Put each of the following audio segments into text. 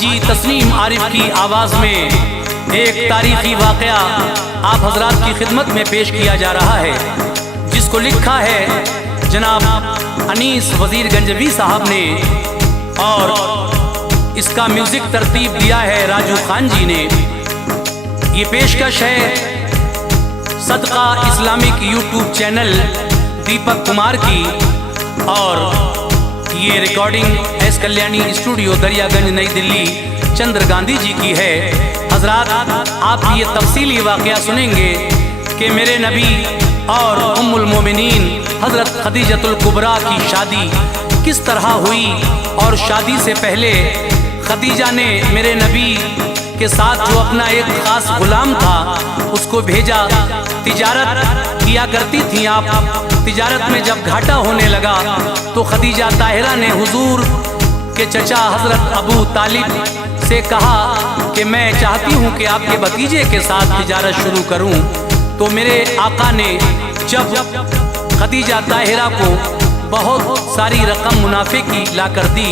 हाजी तस्नीम आरिफ की आवाज़ में एक तारीखी वाक़या आप हजरात की खिदमत में पेश किया जा रहा है, जिसको लिखा है जनाब अनीस वज़ीर गंजवी साहब ने और इसका म्यूज़िक तरतीब दिया है राजू खान जी ने। ये पेशकश है सदका Islamic YouTube channel Deepak Kumar की और ये recording S Kalyani studio Daryaganj नई दिल्ली चंद्र गांधी जी की है। हजरात आप ये तफसीली वाक़या सुनेंगे कि मेरे नबी और उम्मुल मोमिनीन हज़रत खदीजतुल कुबरा की शादी किस तरह हुई और शादी से पहले खदीजा ने मेरे नबी के साथ जो अपना एक ख़ास गुलाम था उसको भेजा। तिजारत किया करती थी आप, तिजारत में जब घाटा होने लगा तो खदीजा ताहिरा ने हुजूर के चचा हज़रत अबू तालिब से कहा कि मैं चाहती हूँ कि आपके भतीजे के साथ तिजारत शुरू करूँ। तो मेरे आका ने जब खदीजा ताहिरा को बहुत सारी रकम मुनाफे की ला कर दी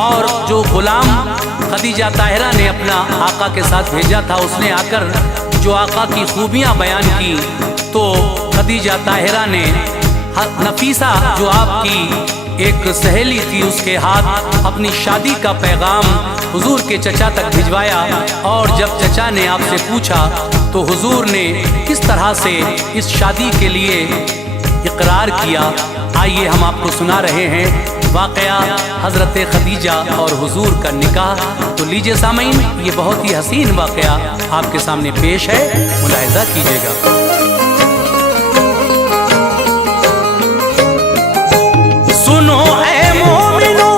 और जो गुलाम खदीजा ताहिरा ने अपना आका के साथ भेजा था उसने आकर जो आका की खूबियाँ बयान की, तो खदीजा ताहिरा ने नफीसा जो आपकी एक सहेली थी उसके हाथ अपनी शादी का पैगाम हुजूर के चचा तक भिजवाया। और जब चचा ने आपसे पूछा तो हुजूर ने किस तरह से इस शादी के लिए इकरार किया, आइए हम आपको सुना रहे हैं वाक़या हज़रत खदीजा और हुजूर का निकाह। तो लीजिए सामीन, ये बहुत ही हसीन वाक़या आपके सामने पेश है, मुलाहिज़ा कीजिएगा। सुनो ऐ मोमिनो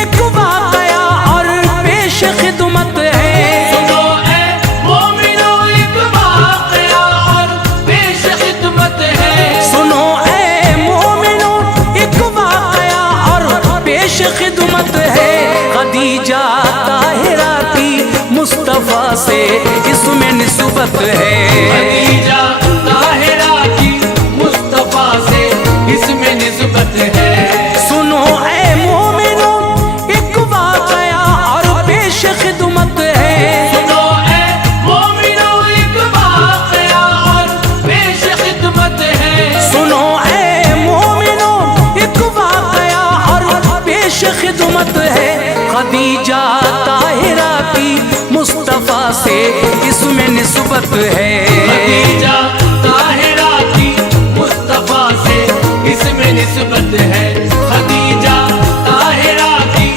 एक वाक़या और पेश खिदमत है। सुनो ऐ मोमिनो एक वाक़या और पेश खिदमत है। सुनो ऐ मोमिनो एक वाक़या और पेश खिदमत है। खदीजा ताहिरा की मुस्तफ़ा से इसमें निस्बत है। खदीजा ताहिरा की मुस्तफ़ा से इसमें निस्बत है। सुनो ऐ मोमिनो एक वाक़या और पेश खिदमत है। सुनो ऐ मोमिनो एक वाक़या और पेश खिदमत है। सुनो ऐ मोमिनो एक वाक़या और पेश खिदमत है। खदीजा ताहिरा की मुस्तफ़ा से इसमें निस्बत है। खदीजा ताहिरा की मुस्तफ़ा से इसमें निस्बत है। खदीजा ताहिरा की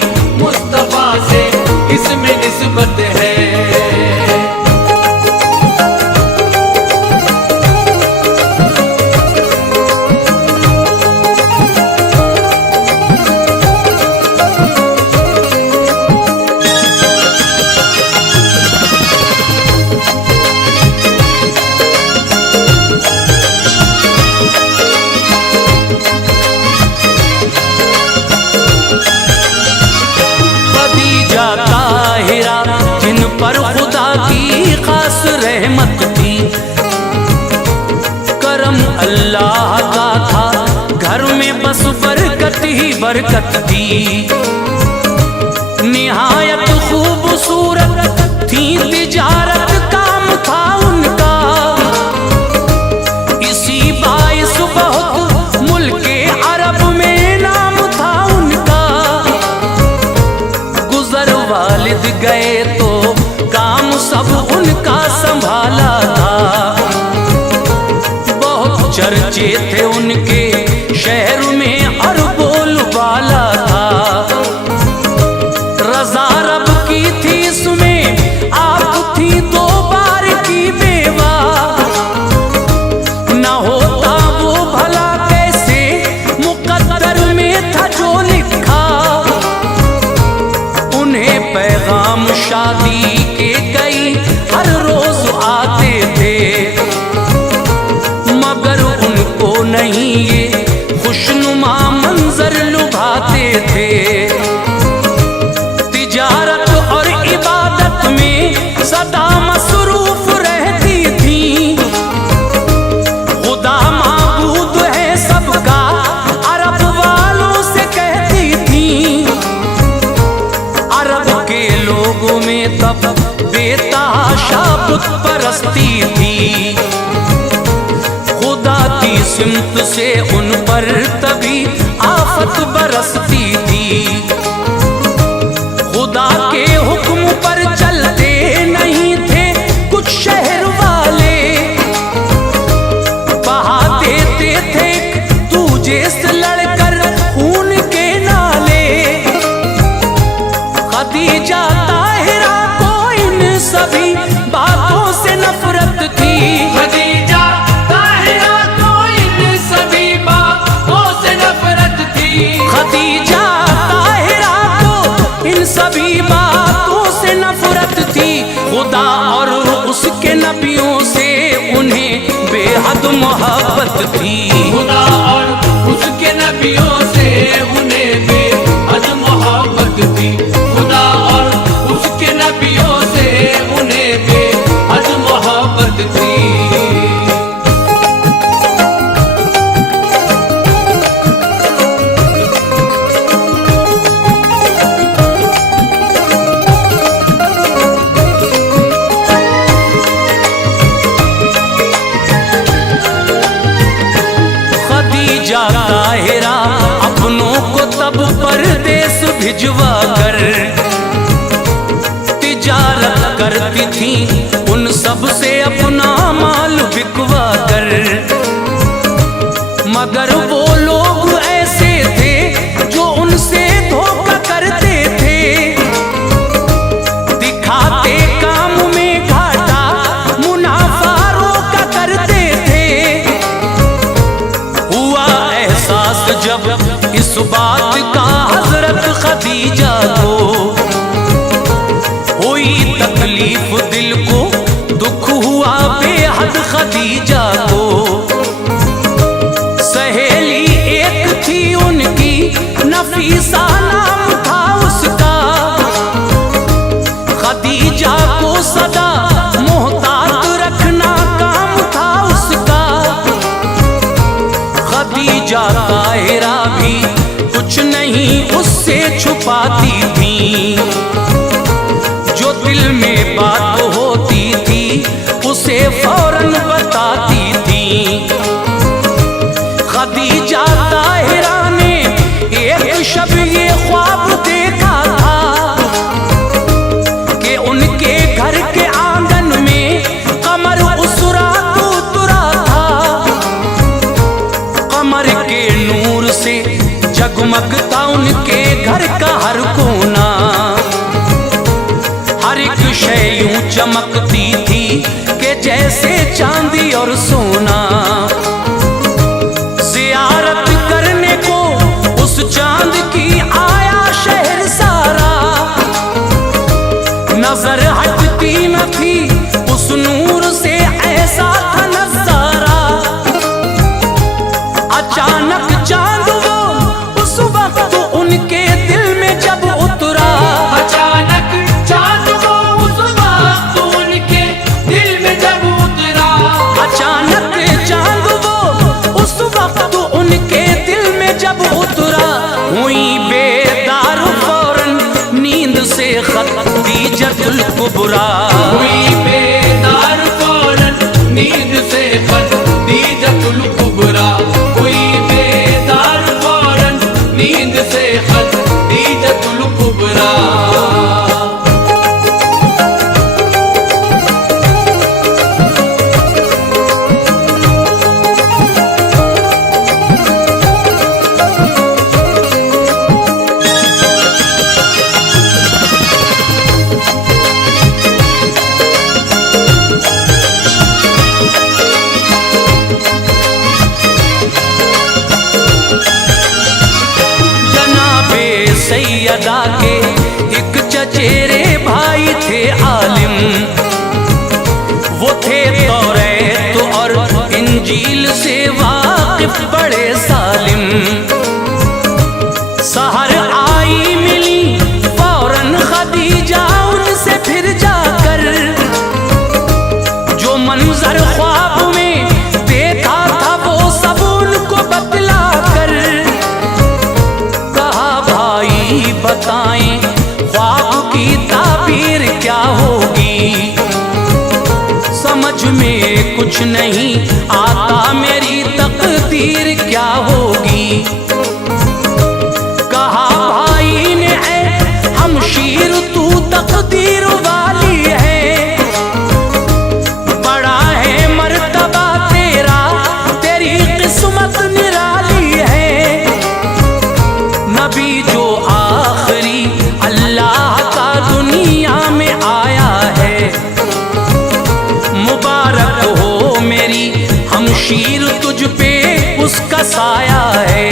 मुस्तफ़ा से इसमें निस्बत है। खदीजा ताहिरा जिन पर खुदा की खास रहमत थी, करम अल्लाह का था, घर में बस बरकत ही बरकत थी। निहायत खूबसूरत थी, तिजारत काम था उनका, इसी बाइस बहुत मुल्के अरब में नाम था उनका। गुजर वालिद गए तो काम सब उनका संभाला था, बहुत चर्चे थे उनके शहर में और बोलबाला था। रज़ा रब की थी इसमें आप थी दो बार की बेवा, न होता वो भला कैसे मुकद्दर में था जो लिखा। उन्हें पैगाम शादी के कई हर रोज आते थे, मगर उनको नहीं बेतहाशा बुत परस्ती थी। खुदा की सिमत से उन पर तभी आफत बरसती थी। खुदा के हुक्म पर चलते नहीं थे कुछ शहर वाले, बहा देते थे दूजे से लड़कर खून के नाले। खदीजा ताहिरा को इन सभी बातों से नफरत थी। खदीजा ताहिरा को इन सभी बातों से नफरत थी। खदीजा ताहिरा को इन सभी बातों से नफरत थी। खुदा और उसके नबियों से उन्हें बेहद मोहब्बत थी। खुदा और उसके नबियों से उन्हें बेहद मोहब्बत थी। खुदा और उसके नबियों से उन्हें बेहद मोहब्बत थी। खदीजा ताहिरा अपनों को तब परदेस भिजवा कर तिजारत करती थी, उन सब से अपना माल बिकवा कर। मगर वो लोग ऐसे थे जो उनसे धोखा करते थे। दिखाते काम में घाटा मुनाफा रोका करते थे। हुआ एहसास जब इस बात का हजरत खदीजा को, हुई तकलीफ दिल को, दुख हुआ बेहद खदीजा को। सहेली एक थी उनकी, नफीसा नाम था उसका। खदीजा को सदा मोहतात रखना काम था उसका। खदीजा ताहिरा भी कुछ नहीं उससे छुपाती थी। जो दिल में बात होती थी उसे फौरन बताती थी। खदीजा ताहिरा ने एक शब ये ख्वाब देखा था कि उनके घर के आंगन में कमर उस रात उतरा था। कमर के नूर से जगमगता उनके घर का हर कोना। हर एक शय यूं चमकती थी कि जैसे चांदी और सोना। ज़ियारत करने को उस चांद की आया शहर सारा। नजर हटती न थी उस नूर से, ऐसा था नजारा। अचानक चांद वो उस वक्त उनके दिल में जब उतरा। अचानक चांद वो उस वक्त उनके दिल में जब उतरा। अचानक चांद वो उस वक्त उनके दिल में जब उतरा। हुई बेदार फौरन नींद से खदीजतुल कुबरा। हुई बेदार फौरन नींद से खदीजतुल कुबरा। हुई बेदार फौरन नींद से खदीजतुल कुबरा। समझ में कुछ नहीं आता मेरी तकदीर क्या होगी। कहा भाई ने ऐ हमशीर तू तकदीर वाली है, बड़ा है मर्तबा तेरा, तेरी किस्मत निराली है। नबी जो आखिरी अल्लाह का दुनिया में आया है, मुबारक हो मेरी हमशीर तुझ पे उसका साया है।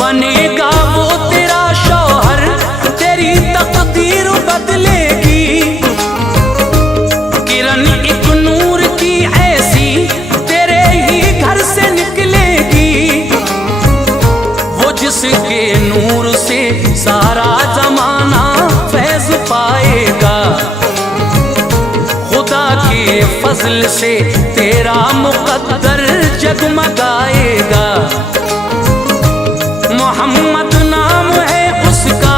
बनेगा वो तेरा शौहर, तेरी तकदीर बदलेगी। किरण एक नूर की ऐसी तेरे ही घर से निकलेगी, वो जिसके नूर से सारा जमाना फैज पाएगा। खुदा के फजल से तेरा मुकद्दर जगमगाएगा। मोहम्मद नाम है उसका,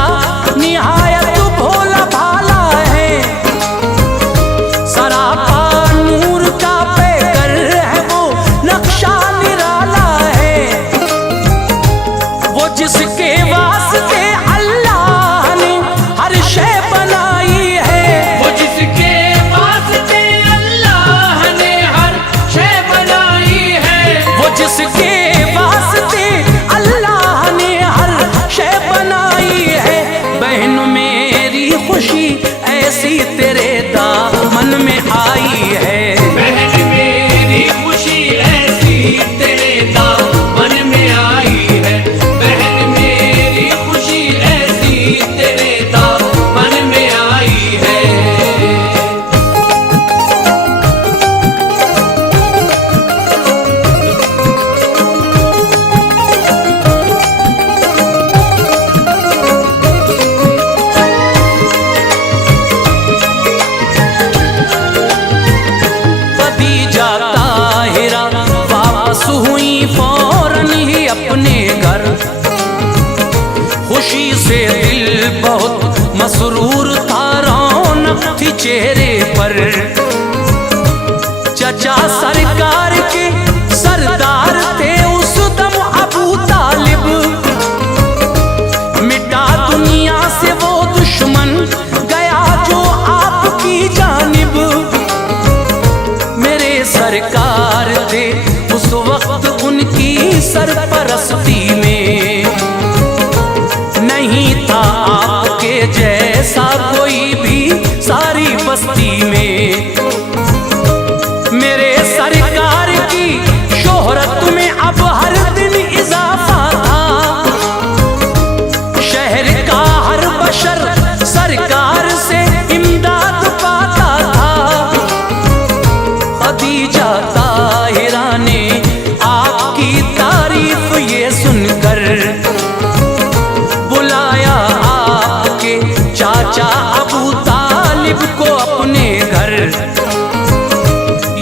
निहायत भोला भाला है। सरापा नूर का पैकर है वो, नक्शा निराला है। वो जिसके वास्ते अल्लाह ने हर शय बनाई है, वो जिसके वास्ते अल्लाह ने हर शय बनाई है। वो जिसके वास्ते अल्लाह ने हर शय बनाई है। बहन मेरी खुशी ऐसी तेरे दामन में आई है। बहन मेरी खुशी ऐसी तेरे दामन में आई है। बहन मेरी खुशी ऐसी तेरे दामन में आई है। खदीजा ताहिरा वापस हुई फौरन ही अपने घर। खुशी से दिल बहुत मसरूर था, रौनक थी चेहरे पर। चचा सरकार के सरदार थे उस दम अबू तालिब, मिटा दुनिया से वो दुश्मन गया जो आपकी जानिब। मेरे सरकार थे उस वक्त उनकी सरपरस्ती में, नहीं था आपके जैसा कोई भी सारी बस्ती में। मेरे सरकार की शोहरत में अब हर दिन इजाफा था, शहर का हर बशर सरकार से इमदाद पाता था। खदीजा ताहिरा ने आपकी तारीफ ये सुनकर बुलाया आपके चाचा अबू तालिब को अपने घर।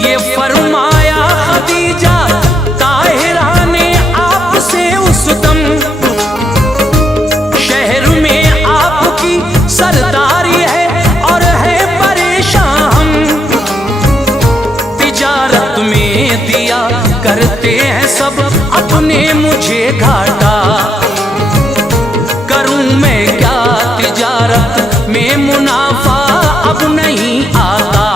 ये फरमाया खदीजा ताहिरा ने आपसे उस दम, शहर में आपकी सरदारी है और है परेशान हम। तिजारत में दिया करते हैं सब अपने मुझे घाटा, करूं मैं क्या तिजारत में मुनाफा अब नहीं आता।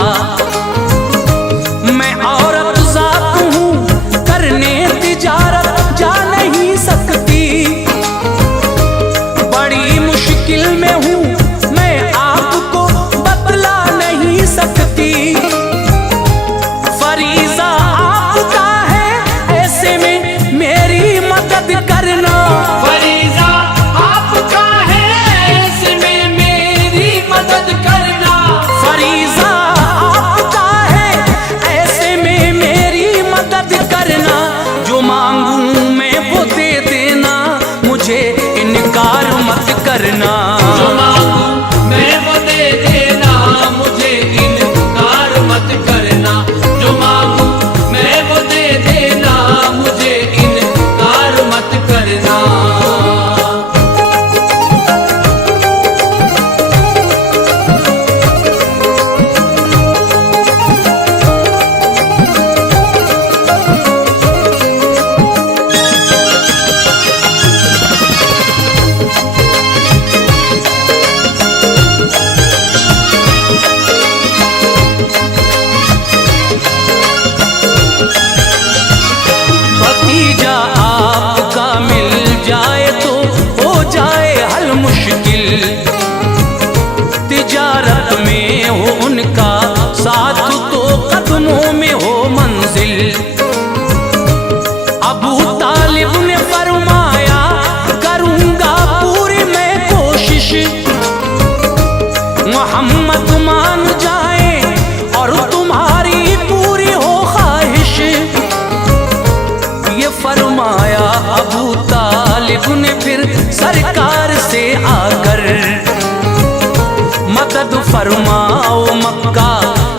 फरमाओ मक्का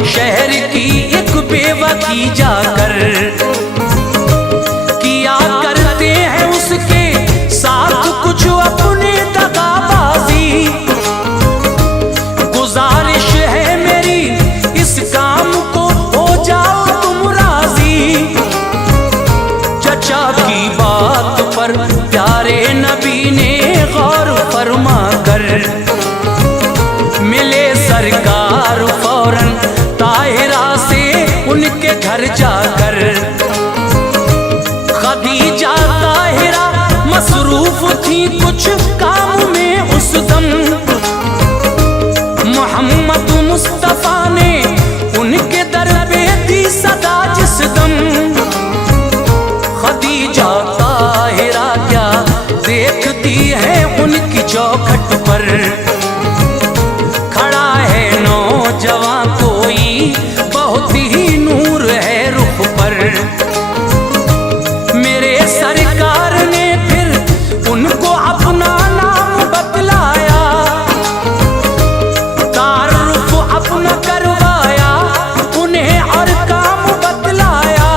शहर की एक बेवा की जाकर, किया करते हैं उसके साथ कुछ अपने दगाबाजी। गुजारिश है मेरी इस काम को हो जाओ तुम राजी। चचा की बात पर प्यारे नबी ने गौर फरमा कर, मिले सरकार फौरन ताहिरा से उनके घर जाकर। खदीजा ताहिरा मसरूफ थी कुछ काम में उस दम, मोहम्मद मुस्तफा ने उनके दर पे दी सदा जिस दम। खदीजा ताहिरा क्या देखती है उनकी चौखट पर, खड़ा है नौजवान कोई बहुत ही नूर है रुख पर। मेरे सरकार ने फिर उनको अपना नाम बतलाया, तारुफ अपना करवाया उन्हें और काम बतलाया।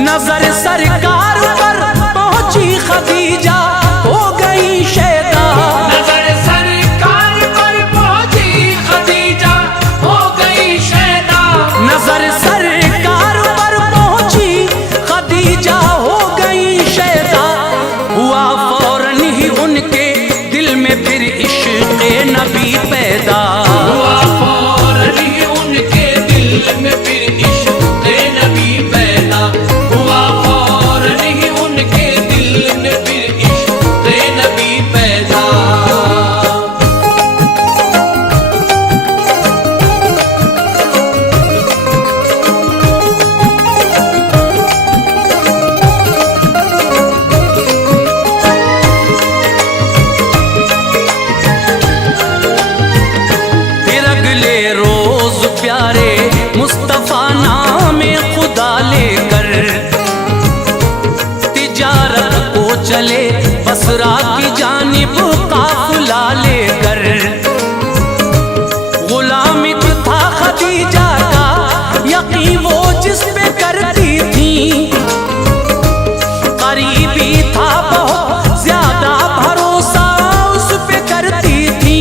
नजर सरकार पर पहुंची खदीजा हो गई शैदा, नजर सरकार पर पहुंची खदीजा हो गई शैदा। नजर सरकार पर पहुंची खदीजा हो गई शैदा। हुआ फौरन ही उनके दिल में फिर इश्क़ नबी पैदा, हुआ फौरन ही उनके दिल में फिर इश्क़ नबी पैदा, हुआ फौरन ही उनके दिल में फिर इश्क़ नबी पैदा। फिर अगले रोज प्यारे मुस्तफा नामे खुदा लेकर तिजारत को चले बसरा की जानिब काफिला लेकर। गुलामित था खदीजा का यकीन वो जिस पे करती थी, करीबी था बहुत ज्यादा भरोसा उस पे करती थी।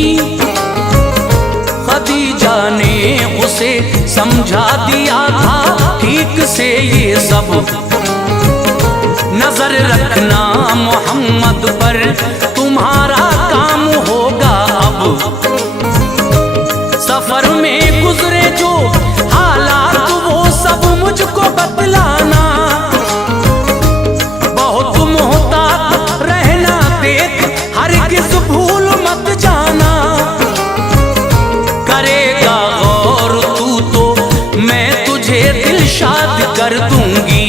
खदीजा ने उसे समझा दिया था ठीक से ये सब, नजर रखना मोहम्मद पर तुम्हारा काम होगा अब। सफर में गुजरे जो हालात वो सब मुझको बतलाना, बहुत मोहतात रहना देख हरगिज़ भूल मत जाना। करेगा गौर तू तो मैं तुझे दिलशाद कर दूंगी,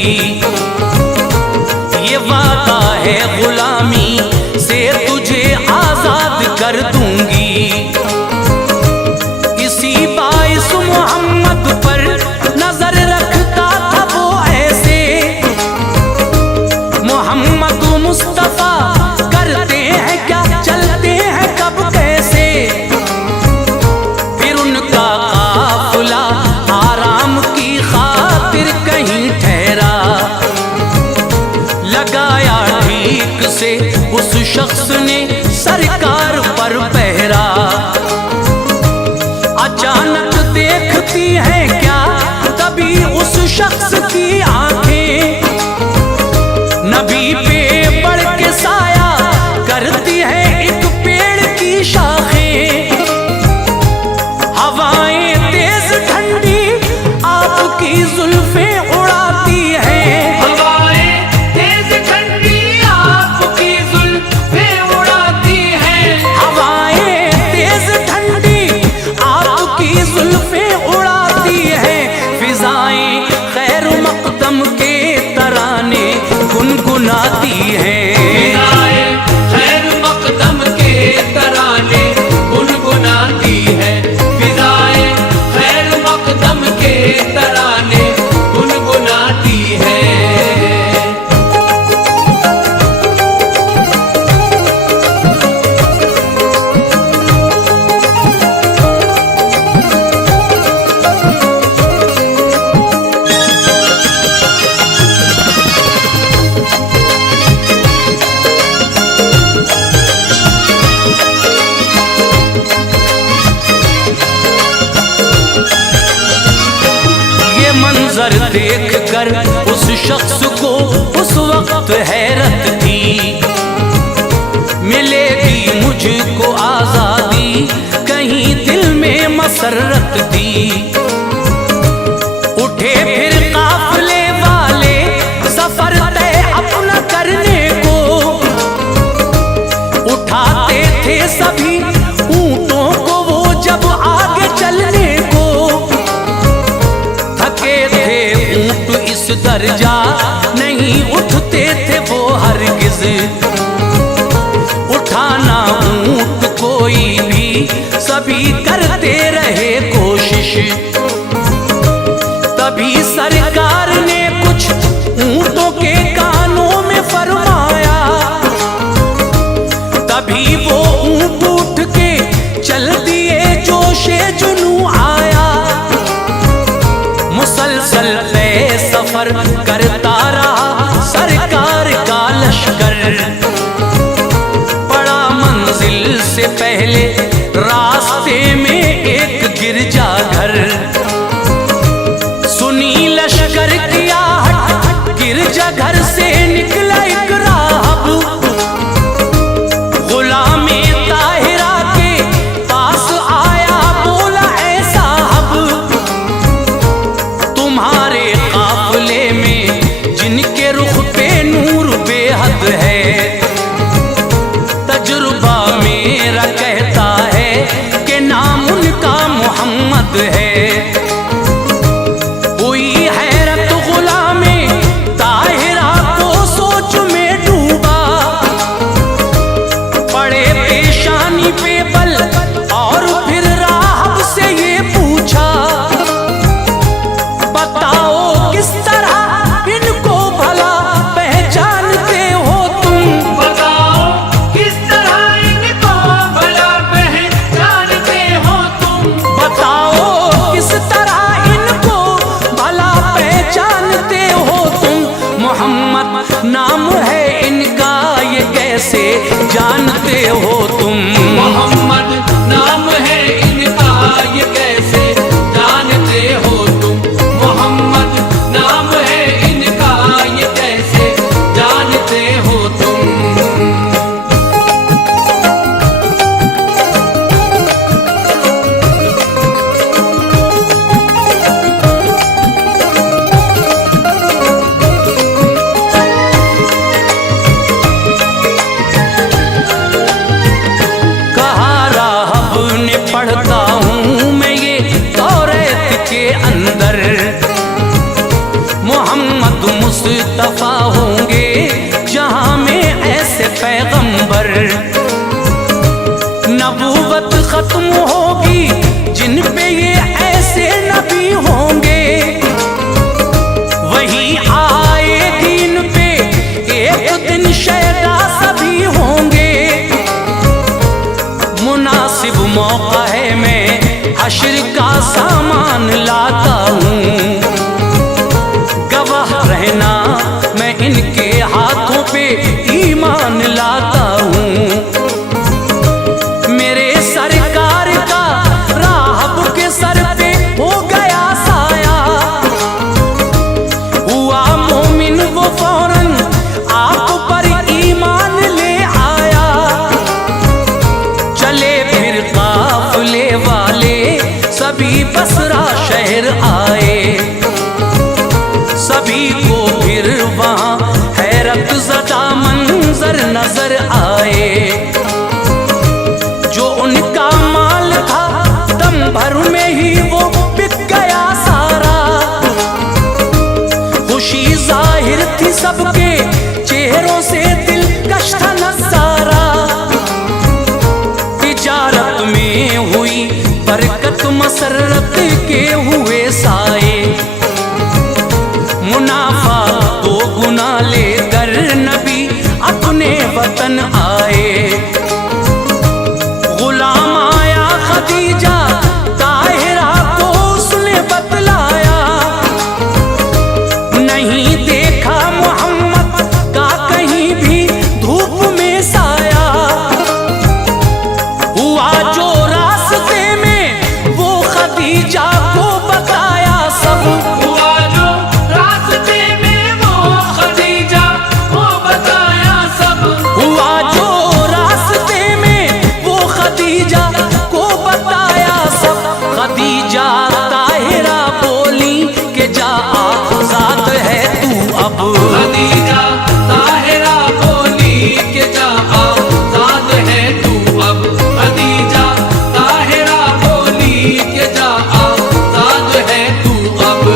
ये वादा है गुलामी से तुझे आजाद कर दूंगी। इसी बाइस मोहम्मद पर नजर रखता था वो ऐसे, मोहम्मद मुस्तफा करते हैं क्या चलते हैं कब कैसे। फिर उनका काफिला आराम की खातिर कहीं ठहरा, लगाया ठीक से उस शख्स ने सरकार पर पहरा। अचानक देखती है क्या तभी उस शख्स की आंखें, नबी पे बढ़ के साया करती है एक पेड़ की शाखें। हवाएं तेज ठंडी आपकी जुल्फें उड़ाती हैं, हवाएं तेज ठंडी आपकी जुल्फें उड़ाती हैं, हवाएं तेज ठंडी आपकी जुल्फें उड़ाती हैं। फिजाएं खैर मकदम के तराने गुनगुनाती हैं। फिजाएं खैर मकदम के तराने गुनगुनाती है, फिजाएं खैर मकदम के तराने गुनगुनाती है। देख कर उस शख्स को उस वक्त हैरत थी। मिलेगी मुझको आजादी कहीं दिल में मसरत थी। उठे फिर काफिले वाले सफर तय अपना करने को, उठाते थे सभी ऊंटों को वो जब आगे चलने को। थके थे ऊंट इस दर्जा नहीं उठते थे वो हरगिज। उठाना ऊंट कोई भी सभी करते रहे कोशिश। तभी सरकार ने कुछ ऊंटों के कानों में फरमाया। तभी वो ऊंट उठ के चल दिए, जोशे जुनू आया। मुसलसल तय सफर करता रहा सरकार का लश्कर। बड़ा मंजिल से पहले रास्ते में एक गिरजा घर। सुनी लश्कर की आहट, गिरजा घर से निकला एक राहब। गुलामे ताहिरा के पास आया, बोला ऐ साहब, तुम्हारे काफिले में जिनके रुख पे नूर बेहद है। तजुर्बा मेरा कहता है कि नाम उनका मोहम्मद है। हुई हैरत गुलामे ताहिरा को सोच में डूबा। पड़े पेशानी पे बल और फिर राहब से ये पूछा, बताओ किस तरह इनको भला पहचानते हो तुम। बताओ किस तरह इनको भला पहचानते हो तुम। बताओ किस तरह इनको भला पहचानते हो तुम। मोहम्मद नाम है इनका, ये कैसे जानते हो तुम। मोहम्मद नाम है इनका, ये कैसे जानते हो तुम। मोहम्मद नाम है इनका, ये कैसे जानते हो तुम। कहा राहब ने पढ़ता हूँ मैं ये तौरात के अंदर। मोहम्मद मुस्तफा होंगे जहाँ में ऐसे पैगंबर। नबूवत खत्म होगी जिन पे ये ऐसे नबी होंगे। वही आएगी इन पे एक दिन शैदा सभी होंगे। मुनासिब मौका है मैं हश्र का सामान लाता हूँ। गवाह रहना मैं इनके हाथों पे ईमान लाता हूँ। मेरे सरकार का राहब के सर पे हो गया साया। हुआ मोमिन वो फौरन आप पर ईमान ले आया। चले फिर काफिले वाले सभी बसरा शहर आए। सभी को फिर वहाँ हैरत ज़दा मंजर नजर आए। जो उनका माल था दम भर में ही वो बिक गया सारा। खुशी जाहिर थी सबके चेहरों से, दिलकश था नजारा। तिजारत में हुई बरकत, मसरत के हुए साए। मुनाफा दो गुना लेकर नबी अपने वतन आए। गुलाम आया खदीजा ताहिरा को उसने बतलाया। नहीं देखा मोहम्मद का कहीं भी धूप में साया। हुआ जो रास्ते में वो खदीजा को बताया सब। हुआ जो ताहिरा बोली के जा आजाद है तू अब। खदीजा ताहिरा बोली के जा आजाद है तू अब। खदीजा ताहिरा बोली के जा आजाद है तू अब।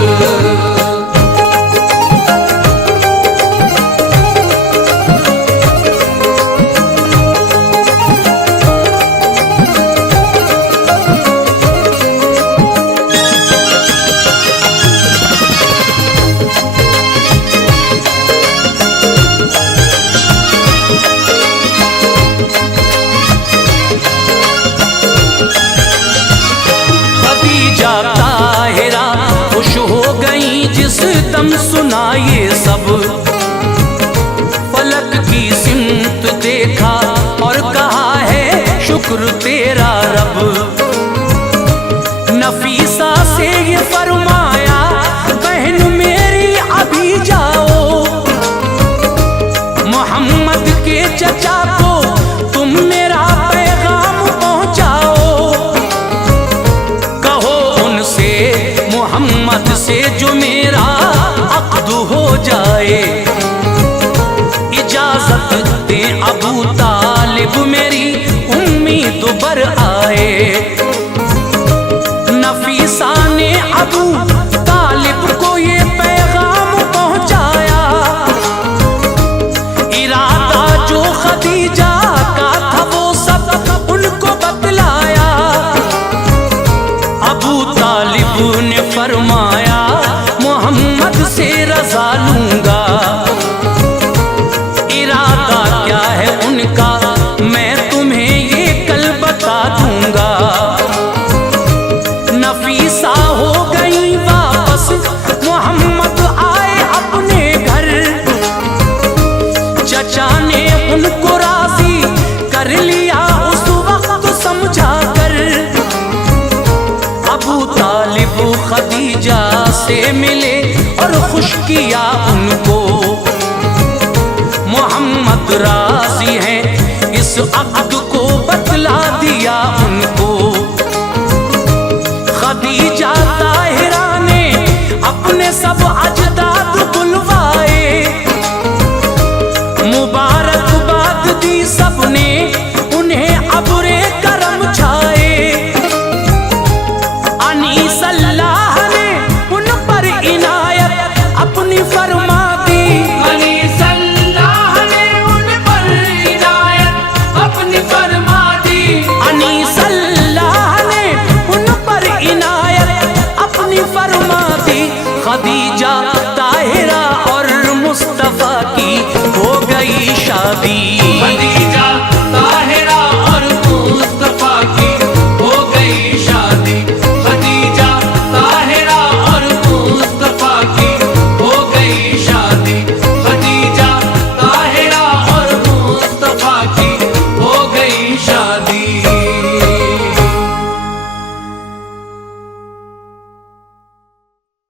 खदीजा ताहिरा खुश हो गई जिस दम सुना ये सब। फलक की सिमत देखा और कहा है शुक्र तेरा रब। नफीसा से ये फरमाया बहन मेरी अभी जाओ, मोहम्मद के चचा को तुम मेरा पैगाम पहुंचाओ। कहो उनसे मोहम्मद से जो मेरा अक़्द हो जाए। इजाजत दे अबू तालिब मेरी उम्मीद बर आए। नफीसा ने अबू तालिब को ये पैगाम पहुंचाया। इरादा जो खदीजा का था वो सब उनको बतलाया। अबू तालिब ने फरमाया मोहम्मद से रजा लूंगा। इरादा क्या है उनका मैं तुम्हें ये कल बता दूंगा। नफीसा हो गई वापस मोहम्मद आए अपने घर। चचा ने उनको राजी कर लिया उस वक्त समझा कर। अबू तालिब खदीजा से मिले और खुश किया उनको। मोहम्मद राजी हैं इस अक़्द को बतला दिया उनको। खदीजा ताहिरा ने अपने सब अजदाद बुलवाए। मुबारकबाद दी सबने उन्हें अब्रे करम छाए। अनीस अल्लाह ने उन पर इनायत अपनी फरमा दी। अनीस अल्लाह ने उन पर इनायत अपनी फरमा दी। अनीस अल्लाह ने उन पर इनायत अपनी फरमा दी। खदीजा ताहिरा और मुस्तफा की हो गई शादी।